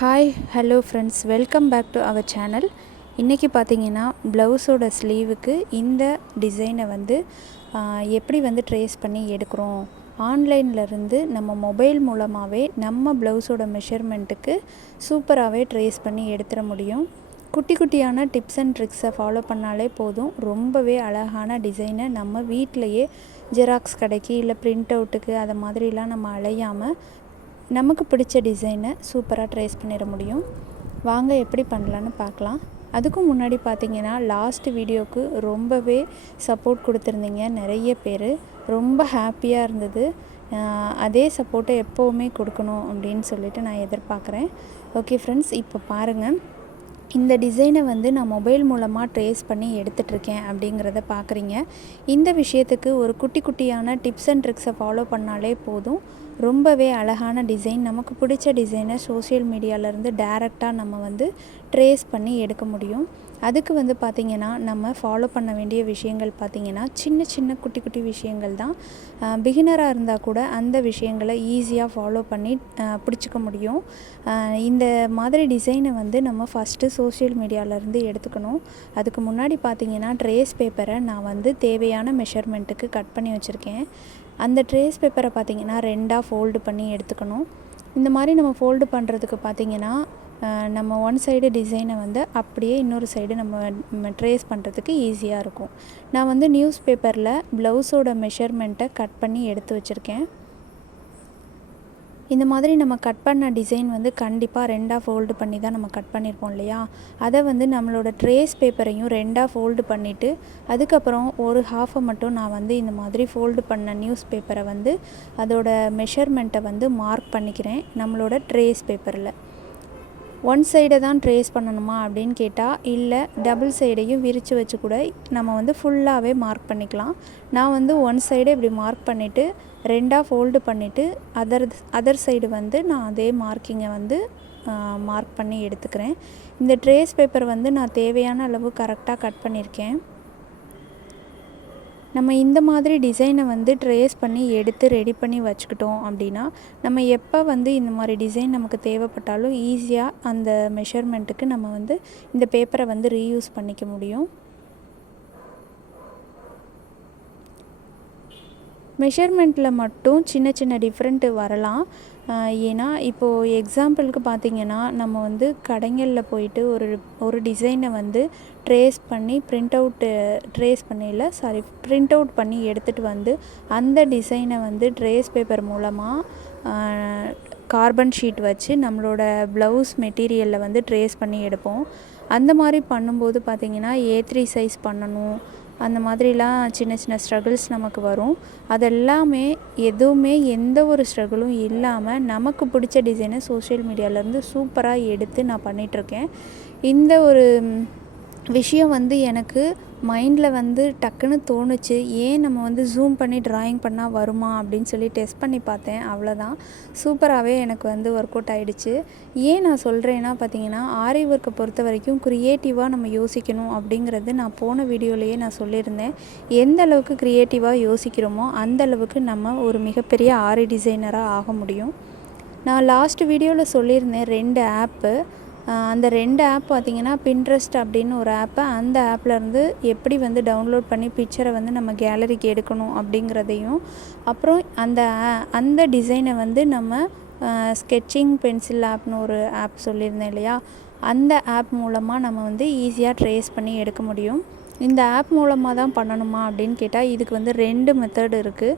Hi hello friends, welcome back to our channel. இன்றைக்கி பார்த்தீங்கன்னா ப்ளவுஸோட ஸ்லீவுக்கு இந்த டிசைனை எப்படி ட்ரேஸ் பண்ணி எடுக்கிறோம். ஆன்லைன்லேருந்து நம்ம மொபைல் மூலமாகவே நம்ம ப்ளவுஸோட மெஷர்மெண்ட்டுக்கு சூப்பராகவே ட்ரேஸ் பண்ணி எடுத்துட முடியும். குட்டி குட்டியான டிப்ஸ் அண்ட் ட்ரிக்ஸை ஃபாலோ பண்ணாலே போதும், ரொம்பவே அழகான டிசைனை நம்ம வீட்டிலையே ஜெராக்ஸ் கடைக்கு இல்லை பிரிண்ட் அவுட்டுக்கு அதை மாதிரிலாம் நம்ம அலையாமல் நமக்கு பிடிச்ச டிசைனை சூப்பராக ட்ரேஸ் பண்ணிட முடியும். வாங்க எப்படி பண்ணலான்னு பார்க்கலாம். அதுக்கும் முன்னாடி பார்த்தீங்கன்னா லாஸ்ட் வீடியோவுக்கு ரொம்பவே சப்போர்ட் கொடுத்துருந்தீங்க நிறைய பேர். ரொம்ப ஹாப்பியாக இருந்தது. அதே சப்போர்ட்டை எப்போவுமே கொடுக்கணும் அப்படின்னு சொல்லிட்டு நான் எதிர்பார்க்குறேன். ஓகே ஃப்ரெண்ட்ஸ், இப்போ பாருங்கள், இந்த டிசைனை நான் மொபைல் மூலமாக ட்ரேஸ் பண்ணி எடுத்துகிட்ருக்கேன் அப்படிங்கிறத பார்க்குறீங்க. இந்த விஷயத்துக்கு ஒரு குட்டி குட்டியான டிப்ஸ் அண்ட் ட்ரிக்ஸை ஃபாலோ பண்ணாலே போதும், ரொம்பவே அழகான டிசைன், நமக்கு பிடிச்ச டிசைனை சோஷியல் மீடியாவிலேருந்து டைரெக்டாக நம்ம ட்ரேஸ் பண்ணி எடுக்க முடியும். அதுக்கு பார்த்திங்கன்னா நம்ம ஃபாலோ பண்ண வேண்டிய விஷயங்கள் பார்த்திங்கன்னா சின்ன சின்ன குட்டி குட்டி விஷயங்கள் தான். பிகினராக இருந்தால் கூட அந்த விஷயங்களை ஈஸியாக ஃபாலோ பண்ணி பிடிச்சிக்க முடியும். இந்த மாதிரி டிசைனை நம்ம ஃபஸ்ட்டு சோஷியல் மீடியாவிலேருந்து எடுத்துக்கணும். அதுக்கு முன்னாடி பார்த்திங்கன்னா ட்ரேஸ் பேப்பரை நான் தேவையான மெஷர்மெண்ட்டுக்கு கட் பண்ணி வச்சுருக்கேன். அந்த ட்ரேஸ் பேப்பரை பார்த்திங்கன்னா 2ஆக ஃபோல்டு பண்ணி எடுத்துக்கணும். இந்த மாதிரி நம்ம ஃபோல்டு பண்ணுறதுக்கு பார்த்திங்கன்னா நம்ம ஒன் சைடு டிசைனை அப்படியே இன்னொரு சைடு நம்ம ட்ரேஸ் பண்ணுறதுக்கு ஈஸியாக இருக்கும். நான் நியூஸ் பேப்பரில் ப்ளவுஸோட மெஷர்மெண்ட்டை கட் பண்ணி எடுத்து வச்சுருக்கேன். இந்த மாதிரி நம்ம கட் பண்ண டிசைன் கண்டிப்பாக 2ஆக ஃபோல்டு பண்ணி தான் நம்ம கட் பண்ணியிருப்போம் இல்லையா. அதை நம்மளோட ட்ரேஸ் பேப்பரையும் 2ஆக ஃபோல்டு பண்ணிவிட்டு அதுக்கப்புறம் ஒரு ஹாஃபை மட்டும் நான் இந்த மாதிரி ஃபோல்டு பண்ண நியூஸ் பேப்பரை அதோட மெஷர்மெண்ட்டை மார்க் பண்ணிக்கிறேன். நம்மளோட ட்ரேஸ் பேப்பரில் ஒன் சைடை தான் ட்ரேஸ் பண்ணணுமா அப்படின்னு கேட்டால் இல்லை, டபுள் சைடையும் விரித்து வச்சு கூட நம்ம ஃபுல்லாகவே மார்க் பண்ணிக்கலாம். நான் ஒன் சைடை இப்படி மார்க் பண்ணிவிட்டு 2ஆக ஃபோல்டு பண்ணிவிட்டு அதர் சைடு நான் அதே மார்க்கிங்கை மார்க் பண்ணி எடுத்துக்கிறேன். இந்த ட்ரேஸ் பேப்பர் நான் தேவையான அளவு கரெக்டாக கட் பண்ணியிருக்கேன். நம்ம இந்த மாதிரி டிசைனை ட்ரேஸ் பண்ணி எடுத்து ரெடி பண்ணி வச்சுக்கிட்டோம் அப்படின்னா நம்ம எப்போ இந்த மாதிரி டிசைன் நமக்கு தேவைப்பட்டாலும் ஈஸியாக அந்த மெஷர்மெண்ட்டுக்கு நம்ம இந்த பேப்பரை ரீயூஸ் பண்ணிக்க முடியும். மெஷர்மெண்ட்டில் மட்டும் சின்ன சின்ன டிஃப்ரெண்ட்டு வரலாம். ஏன்னா இப்போது எக்ஸாம்பிளுக்கு பார்த்திங்கன்னா நம்ம கடைகளில் போயிட்டு ஒரு டிசைனை ட்ரேஸ் பண்ணி பிரிண்ட் அவுட் பண்ணி எடுத்துகிட்டு அந்த டிசைனை ட்ரேஸ் பேப்பர் மூலமாக கார்பன் ஷீட் வச்சு நம்மளோட ப்ளவுஸ் மெட்டீரியலில் ட்ரேஸ் பண்ணி எடுப்போம். அந்த மாதிரி பண்ணும்போது பார்த்திங்கன்னா A3 சைஸ் பண்ணணும், அந்த மாதிரிலாம் சின்ன சின்ன ஸ்ட்ரகிள்ஸ் நமக்கு வரும். அதெல்லாமே எந்த ஒரு ஸ்ட்ரகிளும் இல்லாமல் நமக்கு பிடிச்ச டிசைனை சோஷியல் மீடியாவிலேருந்து சூப்பராக எடுத்து நான் பண்ணிகிட்ருக்கேன். இந்த ஒரு விஷயம் எனக்கு மைண்டில் டக்குன்னு தோணுச்சு. ஏன் நம்ம ஜூம் பண்ணி ட்ராயிங் பண்ணால் வருமா அப்படின்னு சொல்லி டெஸ்ட் பண்ணி பார்த்தேன். அவ்வளோதான், சூப்பராகவே எனக்கு ஒர்க் அவுட் ஆகிடுச்சு. ஏன் நான் சொல்கிறேன்னா பார்த்திங்கன்னா ஆரி ஒர்க்கை பொறுத்த வரைக்கும் க்ரியேட்டிவாக நம்ம யோசிக்கணும் அப்படிங்கிறது நான் போன வீடியோலேயே நான் சொல்லியிருந்தேன். எந்த அளவுக்கு க்ரியேட்டிவாக யோசிக்கிறோமோ அந்த அளவுக்கு நம்ம ஒரு மிகப்பெரிய ஆரி டிசைனராக ஆக முடியும். நான் லாஸ்ட் வீடியோவில் சொல்லியிருந்தேன் 2 ஆப்பு. அந்த 2 ஆப் பார்த்திங்கன்னா பின்ட்ரெஸ்ட் அப்படின்னு ஒரு ஆப்பு. அந்த ஆப்லேருந்து எப்படி டவுன்லோட் பண்ணி பிக்சரை நம்ம கேலரிக்கு எடுக்கணும் அப்படிங்கிறதையும், அப்புறம் அந்த டிசைனை நம்ம ஸ்கெட்சிங் பென்சில் ஆப்னு ஒரு ஆப் சொல்லியிருந்தேன் இல்லையா, அந்த ஆப் மூலமாக நம்ம ஈஸியாக ட்ரேஸ் பண்ணி எடுக்க முடியும். இந்த ஆப் மூலமாக தான் பண்ணணுமா அப்படின்னு கேட்டால் இதுக்கு 2 மெத்தட் இருக்குது.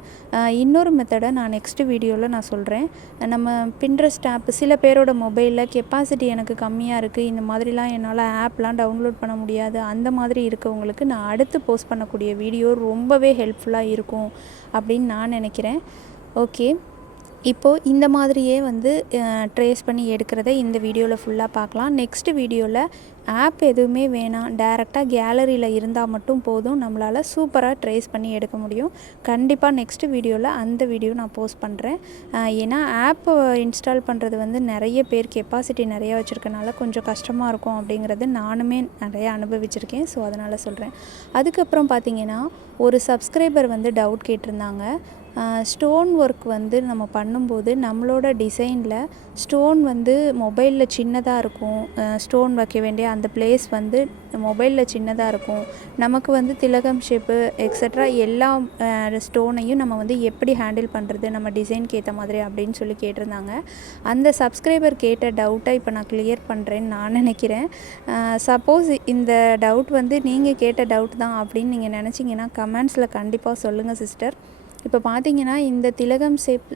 இன்னொரு மெத்தடை நான் நெக்ஸ்ட் வீடியோவில் நான் சொல்கிறேன். நம்ம பின்ட்ரெஸ்ட் ஆப் சில பேரோட மொபைலில் கெப்பாசிட்டி எனக்கு கம்மியாக இருக்குது, இந்த மாதிரிலாம் என்னால் ஆப்லாம் டவுன்லோட் பண்ண முடியாது, அந்த மாதிரி இருக்கவங்களுக்கு நான் அடுத்து போஸ்ட் பண்ணக்கூடிய வீடியோ ரொம்பவே ஹெல்ப்ஃபுல்லாக இருக்கும் அப்படின்னு நான் நினைக்கிறேன். ஓகே, இப்போது இந்த மாதிரியே ட்ரேஸ் பண்ணி எடுக்கிறத இந்த வீடியோவில் ஃபுல்லாக பார்க்கலாம். நெக்ஸ்ட் வீடியோவில் ஆப் எதுவுமே வேணாம், டைரெக்டாக கேலரியில் இருந்தால் மட்டும் போதும், நம்மளால் சூப்பராக ட்ரேஸ் பண்ணி எடுக்க முடியும். கண்டிப்பாக நெக்ஸ்ட் வீடியோவில் அந்த வீடியோ நான் போஸ்ட் பண்ணுறேன். ஏன்னா ஆப் இன்ஸ்டால் பண்ணுறது நிறைய பேர் கெப்பாசிட்டி நிறையா வச்சுருக்கனால கொஞ்சம் கஷ்டமாக இருக்கும் அப்படிங்கிறது நானுமே நிறையா அனுபவிச்சிருக்கேன். ஸோ அதனால் சொல்கிறேன். அதுக்கப்புறம் பார்த்திங்கன்னா ஒரு சப்ஸ்கிரைபர் டவுட் கேட்டிருந்தாங்க. ஸ்டோன் ஒர்க் வந்து நம்ம பண்ணும்போது நம்மளோட டிசைனில் ஸ்டோன் வந்து மொபைலில் சின்னதாக இருக்கும். ஸ்டோன் வைக்க வேண்டிய அந்த பிளேஸ் வந்து மொபைலில் சின்னதாக இருக்கும். நமக்கு வந்து திலகம் ஷேப்பு எக்ஸட்ரா எல்லா ஸ்டோனையும் நம்ம வந்து எப்படி ஹேண்டில் பண்ணுறது நம்ம டிசைனுக்கு ஏற்ற மாதிரி அப்படின்னு சொல்லி கேட்டிருந்தாங்க. அந்த சப்ஸ்கிரைபர் கேட்ட டவுட்டை இப்போ நான் கிளியர் பண்ணுறேன்னு நான் நினைக்கிறேன். சப்போஸ் இந்த டவுட் வந்து நீங்கள் கேட்ட டவுட் தான் அப்படின்னு நீங்கள் நினச்சிங்கன்னா கமெண்ட்ஸில் கண்டிப்பாக சொல்லுங்கள் சிஸ்டர். இப்போ பார்த்தீங்கன்னா இந்த திலகம் ஷேப்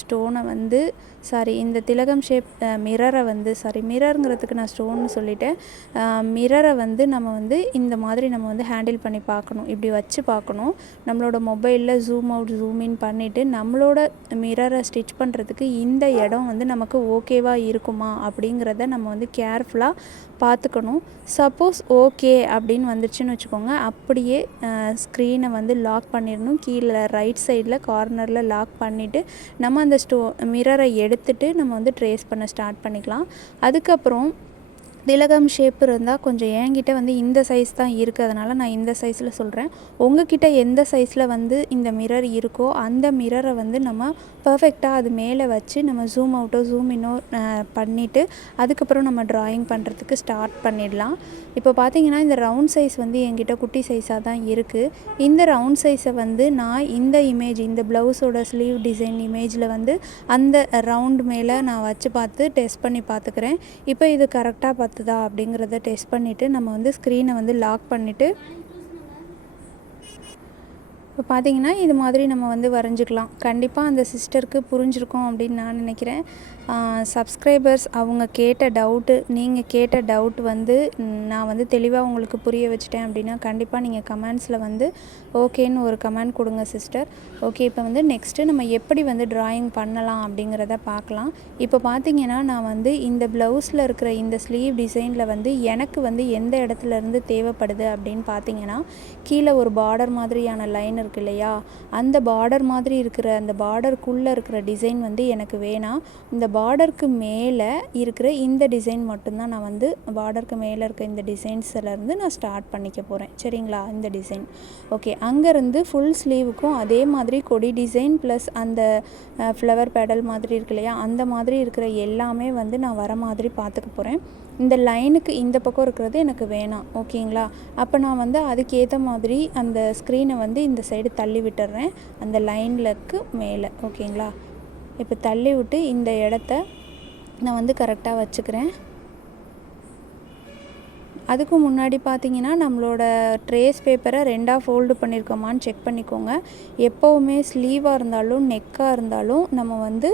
ஸ்டோனை வந்து இந்த திலகம் ஷேப் மிரரை வந்து மிரருங்கிறதுக்கு நான் ஸ்டோன்னு சொல்லிட்டேன். மிரரை வந்து நம்ம வந்து இந்த மாதிரி நம்ம வந்து ஹேண்டில் பண்ணி பார்க்கணும். இப்படி வச்சு பார்க்கணும். நம்மளோட மொபைலில் ஜூம் அவுட் ஜூம் இன் பண்ணிவிட்டு நம்மளோட மிரரை ஸ்டிச் பண்ணுறதுக்கு இந்த இடம் வந்து நமக்கு ஓகேவாக இருக்குமா அப்படிங்கிறத நம்ம வந்து கேர்ஃபுல்லாக பார்த்துக்கணும். சப்போஸ் ஓகே அப்படின்னு வந்துருச்சுன்னு வச்சுக்கோங்க, அப்படியே ஸ்க்ரீனை வந்து லாக் பண்ணிடணும். கீழே ரைட் சைடில் கார்னரில் லாக் பண்ணிவிட்டு நம்ம அந்த மிரரை எடுத்துகிட்டு நம்ம வந்து ட்ரேஸ் பண்ண ஸ்டார்ட் பண்ணிக்கலாம். அதுக்கப்புறம் திலகம் ஷேப் இருந்தால் கொஞ்சம் என்கிட்ட வந்து இந்த சைஸ் தான் இருக்குது, அதனால் நான் இந்த சைஸில் சொல்கிறேன். உங்ககிட்ட எந்த சைஸில் வந்து இந்த மிரர் இருக்கோ அந்த மிரரை வந்து நம்ம பர்ஃபெக்டாக அது மேலே வச்சு நம்ம ஜூம் அவுட்டோ ஜூம் இன்னோ பண்ணிவிட்டு அதுக்கப்புறம் நம்ம ட்ராயிங் பண்ணுறதுக்கு ஸ்டார்ட் பண்ணிடலாம். இப்போ பார்த்தீங்கன்னா இந்த ரவுண்ட் சைஸ் வந்து என்கிட்ட குட்டி சைஸாக தான் இருக்குது. இந்த ரவுண்ட் சைஸை வந்து நான் இந்த இமேஜ் இந்த ப்ளவுஸோட ஸ்லீவ் டிசைன் இமேஜில் வந்து அந்த ரவுண்ட் மேலே நான் வச்சு பார்த்து டெஸ்ட் பண்ணி பார்த்துக்கிறேன். இப்போ இது கரெக்டாக பார்த்துதா அப்படிங்கிறத டெஸ்ட் பண்ணிவிட்டு நம்ம வந்து ஸ்க்ரீனை வந்து லாக் பண்ணிவிட்டு இப்போ பார்த்தீங்கன்னா இது மாதிரி நம்ம வந்து வரைஞ்சிக்கலாம். கண்டிப்பாக அந்த சிஸ்டருக்கு புரிஞ்சிருக்கும் அப்படின்னு நான் நினைக்கிறேன். சப்ஸ்கிரைபர்ஸ் அவங்க கேட்ட டவுட்டு நீங்கள் கேட்ட டவுட் வந்து நான் வந்து தெளிவாக உங்களுக்கு புரிய வச்சுட்டேன் அப்படின்னா கண்டிப்பாக நீங்கள் கமெண்ட்ஸில் வந்து ஓகேன்னு ஒரு கமெண்ட் கொடுங்க சிஸ்டர். ஓகே, இப்போ வந்து நெக்ஸ்ட்டு நம்ம எப்படி வந்து ட்ராயிங் பண்ணலாம் அப்படிங்கிறத பார்க்கலாம். இப்போ பார்த்தீங்கன்னா நான் வந்து இந்த ப்ளவுஸில் இருக்கிற இந்த ஸ்லீவ் டிசைனில் வந்து எனக்கு வந்து எந்த இடத்துலேருந்து தேவைப்படுது அப்படின்னு பார்த்தீங்கன்னா, கீழே ஒரு பார்டர் மாதிரியான லைன் இருக்குது இல்லையா, அந்த பார்டர் மாதிரி இருக்கிற அந்த பார்டருக்குள்ளே இருக்கிற டிசைன் வந்து எனக்கு வேணாம். இந்த பார்டருக்கு மேலே இருக்கிற இந்த டிசைன் மட்டும்தான் நான் வந்து பார்டருக்கு மேலே இருக்க இந்த டிசைன்ஸ்லேருந்து நான் ஸ்டார்ட் பண்ணிக்க போகிறேன். சரிங்களா? இந்த டிசைன் ஓகே. அங்கேருந்து ஃபுல் ஸ்லீவுக்கும் அதே மாதிரி கொடி டிசைன் ப்ளஸ் அந்த ஃப்ளவர் பேடல் மாதிரி இருக்கு இல்லையா, அந்த மாதிரி இருக்கிற எல்லாமே வந்து நான் வர மாதிரி பார்த்துக்க போகிறேன். இந்த லைனுக்கு இந்த பக்கம் இருக்கிறது எனக்கு வேணாம். ஓகேங்களா? அப்போ நான் வந்து அதுக்கேற்ற மாதிரி அந்த ஸ்க்ரீனை வந்து இந்த சைடு தள்ளி விட்டுறேன், அந்த லைனுக்கு மேலே. ஓகேங்களா? இப்போ தள்ளி விட்டு இந்த இடத்த நான் வந்து கரெக்டாக வச்சுக்கிறேன். அதுக்கு முன்னாடி பார்த்தீங்கன்னா நம்மளோட ட்ரேஸ் பேப்பரை ரெண்டாக ஃபோல்டு பண்ணியிருக்கோமான்னு செக் பண்ணிக்கோங்க. எப்போவுமே ஸ்லீவாக இருந்தாலும் நெக்காக இருந்தாலும் நம்ம வந்து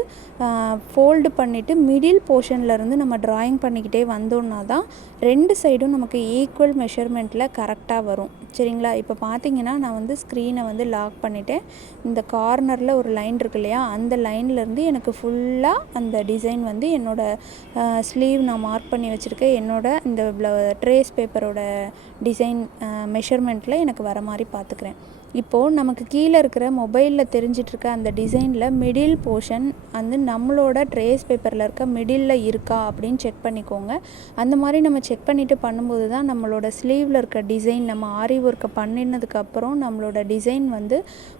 ஃபோல்டு பண்ணிவிட்டு மிடில் போர்ஷன்லேருந்து நம்ம ட்ராயிங் பண்ணிக்கிட்டே வந்தோன்னா தான் ரெண்டு சைடும் நமக்கு ஈக்குவல் மெஷர்மெண்ட்டில் கரெக்டாக வரும். சரிங்களா? இப்போ பார்த்தீங்கன்னா நான் வந்து ஸ்க்ரீனை வந்து லாக் பண்ணிவிட்டேன். இந்த கார்னரில் ஒரு லைன் இருக்கு இல்லையா, அந்த லைன்லேருந்து எனக்கு ஃபுல்லாக அந்த டிசைன் வந்து என்னோடய ஸ்லீவ் நான் மார்க் பண்ணி வச்சுருக்கேன். என்னோடய இந்த ட்ரேஸ் பேப்பரோட டிசைன் மெஷர்மெண்ட்டில் எனக்கு வர மாதிரி பார்த்துக்கிறேன். இப்போது நமக்கு கீழே இருக்கிற மொபைலில் தெரிஞ்சிட்ருக்க அந்த டிசைனில் மிடில் போர்ஷன் வந்து நம்மளோட ட்ரேஸ் பேப்பரில் இருக்க மிடில் இருக்கா அப்படின்னு செக் பண்ணிக்கோங்க. அந்த மாதிரி நம்ம செக் பண்ணிவிட்டு பண்ணும்போது தான் நம்மளோட ஸ்லீவில் இருக்க டிசைன் நம்ம ஆரி ஒர்க்கை பண்ணினதுக்கப்புறம் நம்மளோட டிசைன் வந்து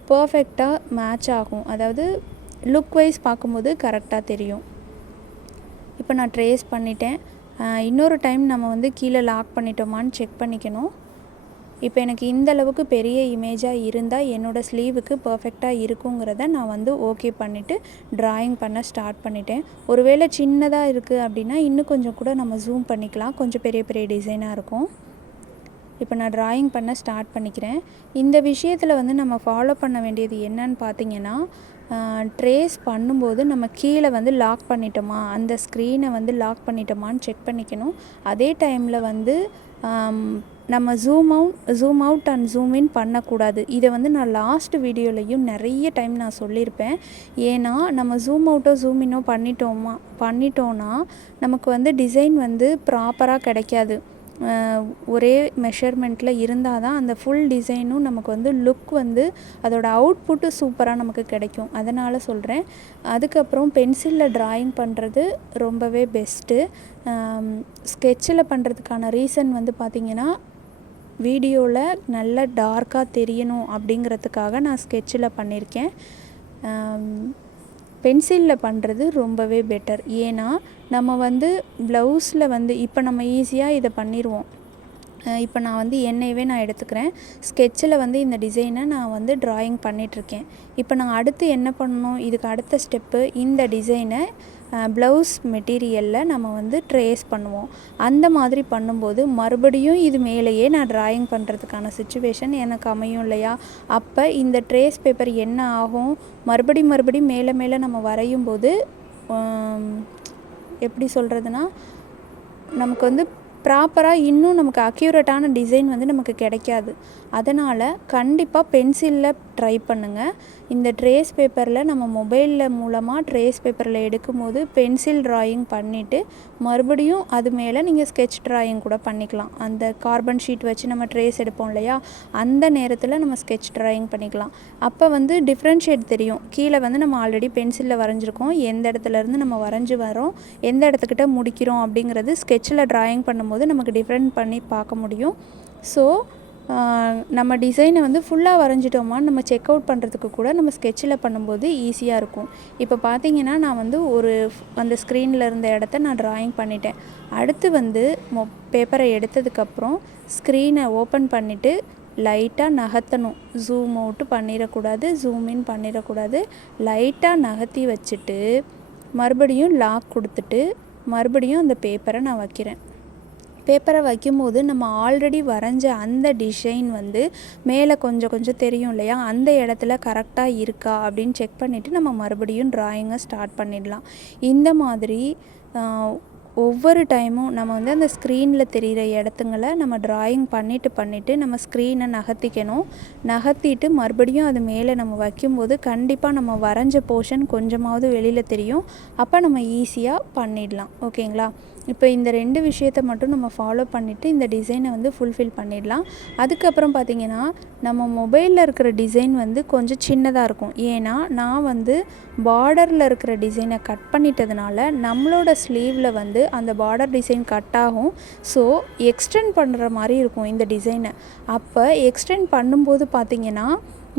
பர்ஃபெக்டாக மேட்ச் ஆகும். அதாவது லுக் வைஸ் பார்க்கும்போது கரெக்டாக தெரியும். இப்போ நான் ட்ரேஸ் பண்ணிட்டேன். இன்னொரு டைம் நம்ம வந்து கீழே லாக் பண்ணிட்டோமான்னு செக் பண்ணிக்கணும். இப்போ எனக்கு இந்த அளவுக்கு பெரிய இமேஜாக இருந்தால் என்னோடய ஸ்லீவுக்கு பர்ஃபெக்டாக இருக்குங்கிறத நான் வந்து ஓகே பண்ணிவிட்டு ட்ராயிங் பண்ண ஸ்டார்ட் பண்ணிட்டேன். ஒருவேளை சின்னதாக இருக்குது அப்படின்னா இன்னும் கொஞ்சம் கூட நம்ம ஜூம் பண்ணிக்கலாம், கொஞ்சம் பெரிய பெரிய டிசைனாக இருக்கும். இப்போ நான் ட்ராயிங் பண்ண ஸ்டார்ட் பண்ணிக்கிறேன். இந்த விஷயத்தில் வந்து நம்ம ஃபாலோ பண்ண வேண்டியது என்னன்னு பார்த்தீங்கன்னா, ட்ரேஸ் பண்ணும்போது நம்ம கீழே வந்து லாக் பண்ணிட்டோமா, அந்த ஸ்க்ரீனை வந்து லாக் பண்ணிட்டோமான்னு செக் பண்ணிக்கணும். அதே டைமில் வந்து நம்ம zoom out and zoom in பண்ணக்கூடாது. இதை வந்து நான் லாஸ்ட் வீடியோலையும் நிறைய டைம் நான் சொல்லியிருப்பேன். ஏன்னா நம்ம ஜூம் அவுட்டோ ஜூம் இன்னோ பண்ணிட்டோன்னா நமக்கு வந்து டிசைன் வந்து ப்ராப்பராக கிடைக்காது. ஒரே மெஷர்மெண்ட்டில் இருந்தால் தான் அந்த ஃபுல் டிசைனும் நமக்கு வந்து லுக் வந்து அதோட அவுட்புட்டு சூப்பராக நமக்கு கிடைக்கும். அதனால் சொல்கிறேன். அதுக்கப்புறம் பென்சிலில் ட்ராயிங் பண்ணுறது ரொம்பவே பெஸ்ட்டு. ஸ்கெட்சில் பண்ணுறதுக்கான ரீசன் வந்து பார்த்திங்கன்னா, வீடியோவில் நல்ல டார்க்காக தெரியணும் அப்படிங்கிறதுக்காக நான் ஸ்கெட்சில் பண்ணியிருக்கேன். பென்சிலில் பண்ணுறது ரொம்பவே பெட்டர். ஏன்னா நம்ம வந்து ப்ளவுஸில் வந்து இப்போ நம்ம ஈஸியாக இதை பண்ணிடுவோம். இப்போ நான் வந்து என்னையவே நான் எடுத்துக்கிறேன். ஸ்கெட்சில் வந்து இந்த டிசைனை நான் வந்து ட்ராயிங் பண்ணிகிட்ருக்கேன். இப்போ நான் அடுத்து என்ன பண்ணணும், இதுக்கு அடுத்த ஸ்டெப்பு இந்த டிசைனை ப்ளவுஸ் மெட்டீரியலில் நம்ம வந்து ட்ரேஸ் பண்ணுவோம். அந்த மாதிரி பண்ணும்போது மறுபடியும் இது மேலேயே நான் ட்ராயிங் பண்ணுறதுக்கான சிச்சுவேஷன் எனக்கு அமையும் இல்லையா? அப்போ இந்த ட்ரேஸ் பேப்பர் என்ன ஆகும், மறுபடியும் மேலே மேலே நம்ம வரையும் போது எப்படி சொல்கிறதுனா, நமக்கு வந்து ப்ராப்பராக இன்னும் நமக்கு அக்யூரேட்டான டிசைன் வந்து நமக்கு கிடைக்காது. அதனால் கண்டிப்பாக பென்சிலில் ட்ரை பண்ணுங்கள். இந்த ட்ரேஸ் பேப்பரில் நம்ம மொபைலில் மூலமாக ட்ரேஸ் பேப்பரில் எடுக்கும்போது பென்சில் ட்ராயிங் பண்ணிவிட்டு மறுபடியும் அது மேலே நீங்கள் ஸ்கெட்ச் ட்ராயிங் கூட பண்ணிக்கலாம். அந்த கார்பன் ஷீட் வச்சு நம்ம ட்ரேஸ் எடுப்போம் இல்லையா, அந்த நேரத்தில் நம்ம ஸ்கெட்ச் ட்ராயிங் பண்ணிக்கலாம். அப்போ வந்து டிஃப்ரென்ஷியேட் தெரியும். கீழே வந்து நம்ம ஆல்ரெடி பென்சிலில் வரைஞ்சிருக்கோம், எந்த இடத்துலேருந்து நம்ம வரைஞ்சி வரோம், எந்த இடத்துக்கிட்ட முடிக்கிறோம் அப்படிங்கிறது ஸ்கெட்சில் ட்ராயிங் பண்ணும்போது நமக்கு டிஃப்ரெண்ட் பண்ணி பார்க்க முடியும். ஸோ நம்ம டிசைனை வந்து ஃபுல்லாக வரைஞ்சிட்டோமான்னு நம்ம செக் அவுட் பண்ணுறதுக்கு கூட நம்ம ஸ்கெட்சில் பண்ணும்போது ஈஸியாக இருக்கும். இப்போ பார்த்தீங்கன்னா நான் வந்து அந்த ஸ்க்ரீனில் இருந்த இடத்த நான் ட்ராயிங் பண்ணிட்டேன். அடுத்து வந்து பேப்பரை எடுத்ததுக்கப்புறம் ஸ்க்ரீனை ஓப்பன் பண்ணிவிட்டு லைட்டாக நகர்த்தணும். ஜூம் அவுட்டு பண்ணிடக்கூடாது, ஜூம் இன் பண்ணிடக்கூடாது. லைட்டாக நகர்த்தி வச்சுட்டு மறுபடியும் லாக் கொடுத்துட்டு மறுபடியும் அந்த பேப்பரை நான் வைக்கிறேன். பேப்பரை வைக்கும்போது நம்ம ஆல்ரெடி வரைஞ்ச அந்த டிசைன் வந்து மேலே கொஞ்சம் தெரியும் இல்லையா, அந்த இடத்துல கரெக்டாக இருக்கா அப்படின்னு செக் பண்ணிவிட்டு நம்ம மறுபடியும் ட்ராயிங்கை ஸ்டார்ட் பண்ணிடலாம். இந்த மாதிரி ஒவ்வொரு டைமும் நம்ம வந்து அந்த ஸ்க்ரீனில் தெரிகிற இடத்துங்களை நம்ம ட்ராயிங் பண்ணிவிட்டு நம்ம ஸ்க்ரீனை நகர்த்திட்டு மறுபடியும் அது மேலே நம்ம வைக்கும்போது கண்டிப்பாக நம்ம வரைஞ்ச போர்ஷன் கொஞ்சமாவது வெளியில் தெரியும். அப்போ நம்ம ஈஸியாக பண்ணிடலாம். ஓகேங்களா? இப்போ இந்த 2 விஷயத்தை மட்டும் நம்ம ஃபாலோ பண்ணிவிட்டு இந்த டிசைனை வந்து ஃபுல்ஃபில் பண்ணிடலாம். அதுக்கப்புறம் பார்த்திங்கன்னா நம்ம மொபைலில் இருக்கிற டிசைன் வந்து கொஞ்சம் சின்னதாக இருக்கும். ஏன்னா நான் வந்து பார்டரில் இருக்கிற டிசைனை கட் பண்ணிட்டதுனால நம்மளோட ஸ்லீவில் வந்து அந்த பார்டர் டிசைன் கட் ஆகும். ஸோ எக்ஸ்டெண்ட் பண்ணுற மாதிரி இருக்கும் இந்த டிசைனை. அப்போ எக்ஸ்டெண்ட் பண்ணும்போது பார்த்திங்கன்னா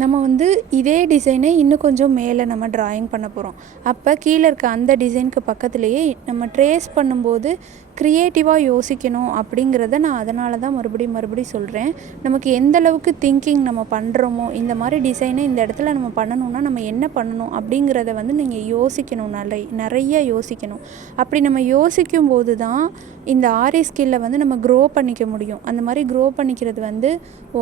நம்ம வந்து இதே டிசைனை இன்னும் கொஞ்சம் மேலே நம்ம ட்ராயிங் பண்ண போகிறோம். அப்போ கீழே இருக்க அந்த டிசைனுக்கு பக்கத்துலேயே நம்ம ட்ரேஸ் பண்ணும்போது க்ரியேட்டிவாக யோசிக்கணும் அப்படிங்கிறத நான் அதனால தான் மறுபடியும் சொல்கிறேன். நமக்கு எந்த அளவுக்கு திங்கிங் நம்ம பண்ணுறோமோ, இந்த மாதிரி டிசைனை இந்த இடத்துல நம்ம பண்ணணுன்னா நம்ம என்ன பண்ணணும் அப்படிங்கிறத வந்து நீங்கள் யோசிக்கணும். நிறைய யோசிக்கணும். அப்படி நம்ம யோசிக்கும் போது தான் இந்த ஆரி ஸ்கில்லை வந்து நம்ம க்ரோ பண்ணிக்க முடியும். அந்த மாதிரி க்ரோ பண்ணிக்கிறது வந்து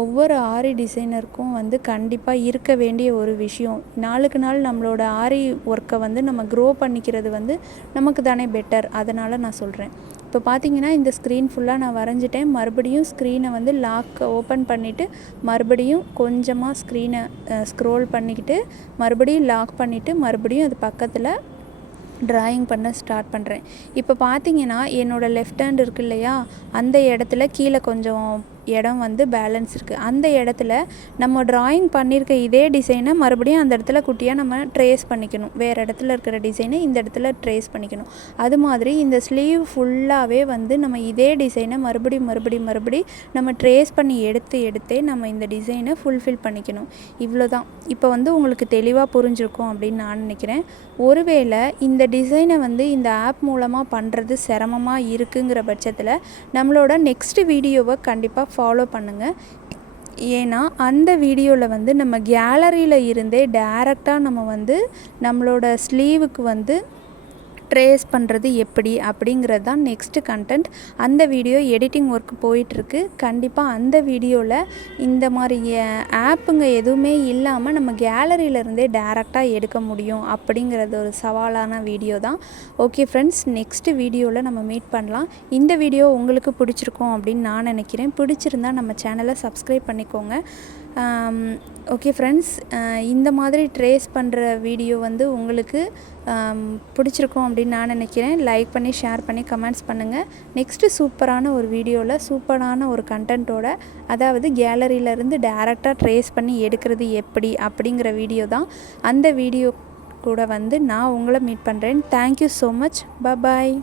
ஒவ்வொரு ஆரி டிசைனருக்கும் வந்து கண்டிப்பாக இருக்க வேண்டிய ஒரு விஷயம். நாளுக்கு நாள் நம்மளோட ஆரி ஒர்க்கை வந்து நம்ம க்ரோ பண்ணிக்கிறது வந்து நமக்கு தானே பெட்டர். அதனால் நான் சொல்கிறேன். இப்போ பார்த்தீங்கன்னா இந்த ஸ்க்ரீன் ஃபுல்லாக நான் வரைஞ்சிட்டேன். மறுபடியும் ஸ்க்ரீனை வந்து லாக் ஓப்பன் பண்ணிவிட்டு மறுபடியும் கொஞ்சமாக ஸ்க்ரீனை ஸ்க்ரோல் பண்ணிக்கிட்டு மறுபடியும் லாக் பண்ணிவிட்டு மறுபடியும் அது பக்கத்தில் ட்ராயிங் பண்ண ஸ்டார்ட் பண்ணுறேன். இப்போ பார்த்தீங்கன்னா என்னோடய லெஃப்ட் ஹேண்ட் இருக்குது இல்லையா, அந்த இடத்துல கீழே கொஞ்சம் இடம் வந்து பேலன்ஸ் இருக்குது. அந்த இடத்துல நம்ம ட்ராயிங் பண்ணியிருக்க இதே டிசைனை மறுபடியும் அந்த இடத்துல குட்டியாக நம்ம ட்ரேஸ் பண்ணிக்கணும். வேறு இடத்துல இருக்கிற டிசைனை இந்த இடத்துல ட்ரேஸ் பண்ணிக்கணும். அது மாதிரி இந்த ஸ்லீவ் ஃபுல்லாகவே வந்து நம்ம இதே டிசைனை மறுபடியும் நம்ம ட்ரேஸ் பண்ணி எடுத்தே நம்ம இந்த டிசைனை ஃபுல்ஃபில் பண்ணிக்கணும். இவ்வளோ தான். இப்போ வந்து உங்களுக்கு தெளிவாக புரிஞ்சிருக்கும் அப்படின்னு நான் நினைக்கிறேன். ஒருவேளை இந்த டிசைனை வந்து இந்த ஆப் மூலமாக பண்ணுறது சிரமமாக இருக்குங்கிற பட்சத்தில் நம்மளோட நெக்ஸ்ட் வீடியோவை கண்டிப்பாக ஃபாலோ பண்ணுங்கள். ஏன்னா அந்த வீடியோவில் வந்து நம்ம கேலரியில் இருந்தே டைரெக்டாக நம்ம வந்து நம்மளோட ஸ்லீவுக்கு வந்து ட்ரேஸ் பண்ணுறது எப்படி அப்படிங்கிறது தான் நெக்ஸ்ட்டு கண்டென்ட். அந்த வீடியோ எடிட்டிங் ஒர்க் போயிட்டுருக்கு. கண்டிப்பாக அந்த வீடியோவில் இந்த மாதிரி ஆப்புங்க எதுவுமே இல்லாமல் நம்ம கேலரியிலேருந்தே டைரெக்டாக எடுக்க முடியும் அப்படிங்கிறது ஒரு சவாலான வீடியோ தான். ஓகே ஃப்ரெண்ட்ஸ், நெக்ஸ்ட்டு வீடியோவில் நம்ம மீட் பண்ணலாம். இந்த வீடியோ உங்களுக்கு பிடிச்சிருக்கும் அப்படின்னு நான் நினைக்கிறேன். பிடிச்சிருந்தால் நம்ம சேனலை சப்ஸ்கிரைப் பண்ணிக்கோங்க. ஓகே ஃப்ரெண்ட்ஸ், இந்த மாதிரி ட்ரேஸ் பண்ணுற வீடியோ வந்து உங்களுக்கு பிடிச்சிருக்கும் அப்படின்னு நான் நினைக்கிறேன். லைக் பண்ணி ஷேர் பண்ணி கமெண்ட்ஸ் பண்ணுங்கள். நெக்ஸ்ட்டு சூப்பரான ஒரு வீடியோவில் சூப்பரான ஒரு கண்டென்ட்டோட, அதாவது கேலரியிலேருந்து டைரெக்டாக ட்ரேஸ் பண்ணி எடுக்கிறது எப்படி அப்படிங்கிற வீடியோ தான். அந்த வீடியோ கூட வந்து நான் உங்களை மீட் பண்ணுறேன். Thank you so much. பாய்.